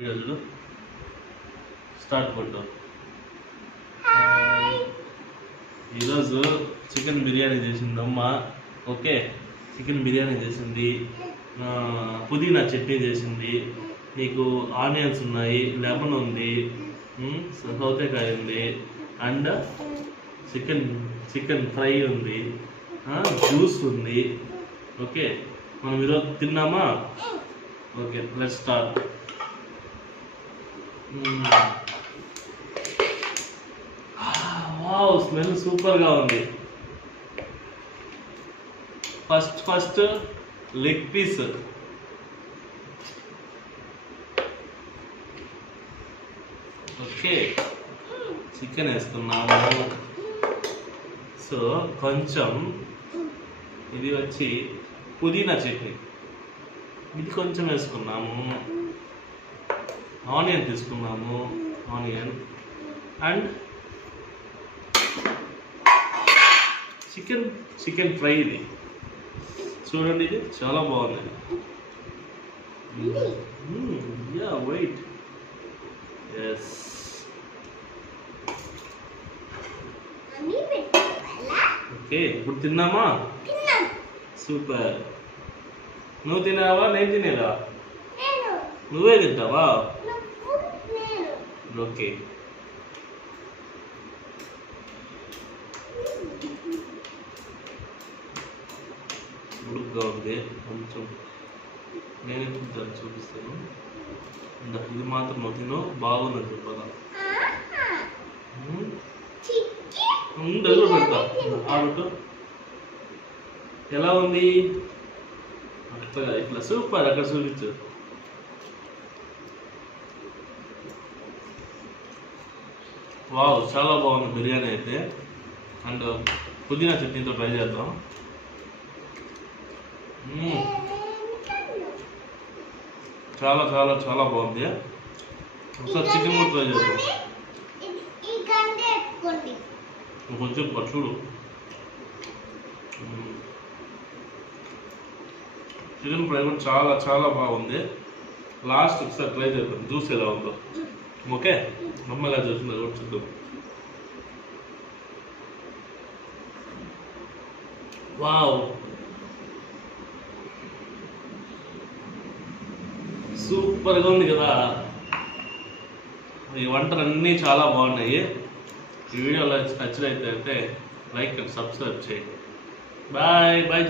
ఈరోజు స్టార్ట్ కొట్టు. ఈరోజు చికెన్ బిర్యానీ చేసింది అమ్మ. ఓకే, చికెన్ బిర్యానీ చేసింది, పుదీనా చట్నీ చేసింది, నీకు ఆనియన్స్ ఉన్నాయి, లెమన్ ఉంది, సౌతేకాయ ఉంది, అండ్ చికెన్ చికెన్ ఫ్రై ఉంది, జ్యూస్ ఉంది. ఓకే, మనం ఈరోజు తిన్నామా? Okay, let's start. Wow, smell సూపర్గా ఉంది. First leg piece. Okay, chicken వేసుకున్నాము. సో కొంచెం ఇది వచ్చి పుదీనా చట్నీ, ఇది కొంచెం వేసుకున్నాము. ఆనియన్ తీసుకున్నాము, ఆనియన్ అండ్ చికెన్ ఫ్రై. ఇది చూడండి, ఇది చాలా బాగుంది. Yeah wait, yes. ఓకే, ఇప్పుడు తిన్నామా? సూపర్. నువ్వు తినావా, నేను తినేదా? నువ్వే తింటావా? ఓకే, ఉడుకుగా ఉంది కొంచెం. నేనే తింటాను, చూపిస్తాను. ఇది మాత్రం నువ్వు తిను, బాగుందని చెప్పాలా? పెడతా ఆడుతూ. ఎలా ఉంది? అట్లా ఇట్లా సూపర్. అక్కడ చూపించు. వావ్, చాలా బాగుంది బిర్యానీ అయితే. అండ్ పుదీనా చట్నీతో ట్రై చేద్దాం. చాలా చాలా చాలా బాగుంది. ఒకసారి చికెన్ కూడా ట్రై చేద్దాం. కొంచెం చూడు, చికెన్ ఫ్రై కూడా చాలా చాలా బాగుంది. లాస్ట్ ఒకసారి ట్రై చేద్దాం, జ్యూస్ ఎలా ఉందో. ఓకే, అమ్మగా చూసింది కూడా చూద్దాం. వావ్, సూపర్గా ఉంది కదా. ఈ వంటలు అన్నీ చాలా బాగున్నాయి. ఈ వీడియోలో నచ్చినట్లయితే లైక్ అండ్ సబ్స్క్రైబ్ చేయండి. Bye bye.